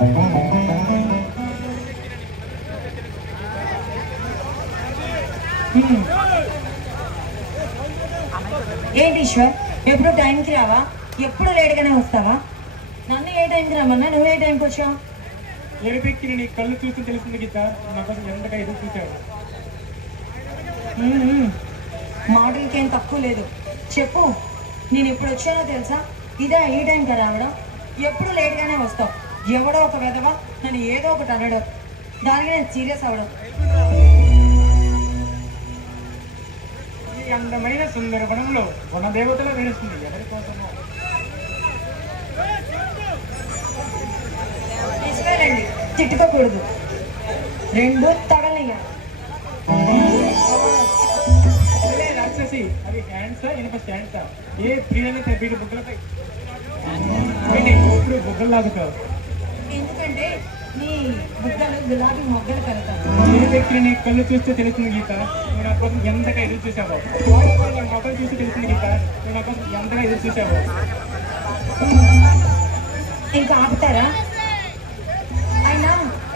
ఏంటి ఈశ్వర్, ఎప్పుడు టైంకి రావా? ఎప్పుడు లేట్గానే వస్తావా? నన్ను ఏ టైంకి రమ్మన్నా, నువ్వు ఏ టైంకి వచ్చావు? ఎరుపెక్కి నీ కళ్ళు చూసి తెలుస్తుంది గీత, నా కోసం ఎంతగా ఎదురు చూశాడు. మాటలకేం తక్కువ లేదు. చెప్పు, నేను ఎప్పుడు వచ్చానో తెలుసా? ఇదే ఈ టైంకి రావడం. ఎప్పుడు లేట్గానే వస్తావు. ఎవడో ఒక విధవ నన్ను ఏదో ఒకటి అనడం, దానికి నేను సీరియస్ అవడం. ఈ అందమైన సుందర వనంలో వనదేవతలో వేడుస్తుంది ఎవరి కోసమో. తీసుకెళ్ళండి, తిట్టుకోకూడదు. రెండు తగలయ్యాలి. రాక్షసి, అది హ్యాండ్సా ఇనుప స్టాండ్సా? ఏ ప్రియులని వీడి బుగ్గలపై ఇప్పుడు బుగ్గలు లాగుతావు. ఎందుకంటే నీ బుగ్గలు గులాబీ మొగ్గలు కలుగుతావు. ఏ వ్యక్తిని నీ కళ్ళు చూస్తే తెలుస్తుంది గీత, నువ్వు నా కోసం ఎంతగా ఎదురు చూసావో. నీ మొక్కలు చూస్తే తెలుస్తుంది గీత, నువ్వు నా కోసం ఎంతగా ఎదురు చూసావో. ఇంకా ఆపుతారా? అయినా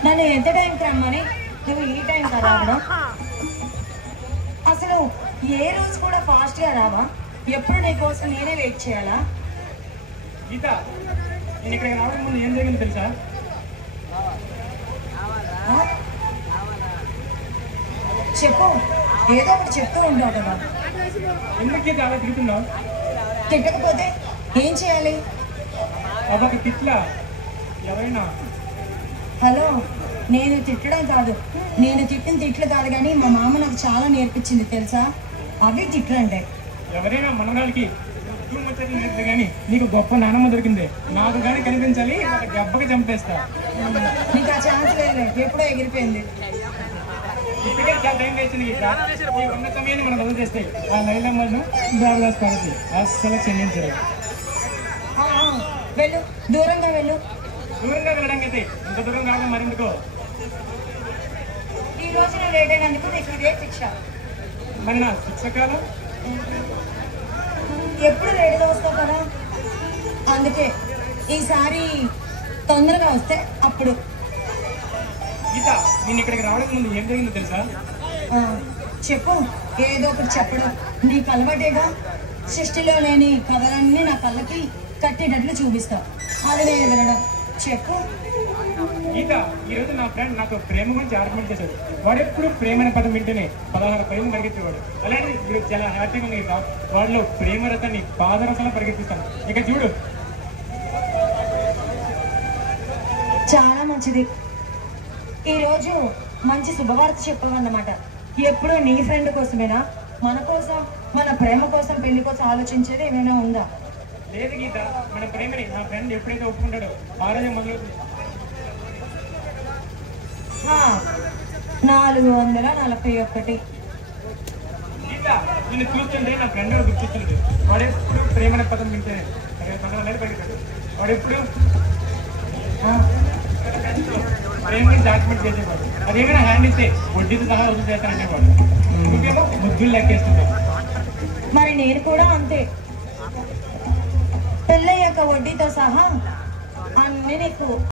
నన్ను ఎంత టైంకి రమ్మని నువ్వు ఈ టైంకి రావడం? అసలు ఏ రోజు కూడా ఫాస్ట్గా రావా? ఎప్పుడు నీ కోసం నేనే వెయిట్ చేయాలా? గీత, నేను ఇక్కడికి రావడం ముందు ఏం జరిగింది తెలుసా? చెప్పు, ఏదో ఒకటి చెప్తూ ఉంటావు కదా. ఎందుకు గీత అలా తిరుగుతున్నావు? తిట్టకపోతే ఏం చేయాలి? అదొక తిట్లా? ఎవరైనా హలో, నేను తిట్టడం కాదు, నేను తిట్టిన తిట్లు కాదు, కానీ మా మామ నాకు చాలా నేర్పించింది తెలుసా? అవి తిట్లు అంటే. ఎవరైనా మనగాళ్ళకి ముచ్చట్లు నేర్పి కానీ నీకు గొప్ప నానమ్మ దొరికింది. నాకు కానీ కనిపించాలి, ఒక దెబ్బకి చంపేస్తా. నీకు ఆ ఛాన్స్ లేదు, ఎప్పుడో ఎగిరిపోయింది. ఇప్పటికే చాలా టైం వేసింది గీత. ఈ ఉన్న సమయాన్ని మనం వదిలి చేస్తే ఆ లైలమ్మను దారిదాస్ పడుతుంది. అస్సలు క్షమించరు. వెళ్ళు, దూరంగా వెళ్ళు. దూరంగా వెళ్ళడం అయితే ఇంత దూరం కావడం మరెందుకో. ఈ రోజు నేను లేట్ అయినందుకు నీకు ఇదే శిక్ష. మరి నా శిక్షకాలం ఎప్పుడు లేట్గా వస్తావు కదా, అందుకే ఈసారి తొందరగా వస్తే అప్పుడు. గీత, నేను ఇక్కడికి రావడం ముందు ఏం జరిగిందో తెలుసా? చెప్పు, ఏదో ఒకటి చెప్పడం నీకు అలవాటేగా. సృష్టిలో లేని కథలన్నీ నా కళ్ళకి కట్టేటట్లు చూపిస్తావు, అది నేను వినడం. చెప్పు. గీత, ఈరోజు నా ఫ్రెండ్ నాకు ప్రేమ గురించి ఆర్గ్యుమెంట్ చేశాడు. వాడు ఎప్పుడు ప్రేమ అనే పదం వింటేనే 16 ప్రేమ పరిగెత్తేవాడు. అలాంటి మీరు చాలా హ్యాపీగా ఉంది గీత. వాడిలో ప్రేమ రసాన్ని పాదరసాలు పరిగెత్తిస్తాను. ఇక చూడు. చాలా మంచిది. ఈరోజు మంచి శుభవార్త చెప్పావన్నమాట. ఎప్పుడు నీ ఫ్రెండ్ కోసమేనా? మన కోసం, మన ప్రేమ కోసం, పెళ్లి కోసం ఆలోచించేది ఏమైనా ఉందా? లేదు గీత, మన ప్రేమని నా ఫ్రెండ్ ఎప్పుడైతే ఒప్పుకుంటాడో ఆ రోజే మొదలవుతుంది. 441. గీత, నిన్ను చూస్తుంటే నా ఫ్రెండ్ గుర్తిస్తుంది. వాడెప్పుడు ప్రేమ అనే పదం వింటేనే 16 పరిగెత్తాడు. వాడెప్పుడు ప్రేమ గురించి ఆర్గ్యుమెంట్ చేసేవాడు. అదేమైనా హ్యాండ్ ఇస్తే వడ్డీతో సహా వదిలి చేస్తాననేవాడు. ఇంకేమో ముద్దులు లెక్కేస్తున్నాడు. మరి నేను కూడా అంతే. పెళ్ళయ్యాక వడ్డీతో సహా అన్ని నీకు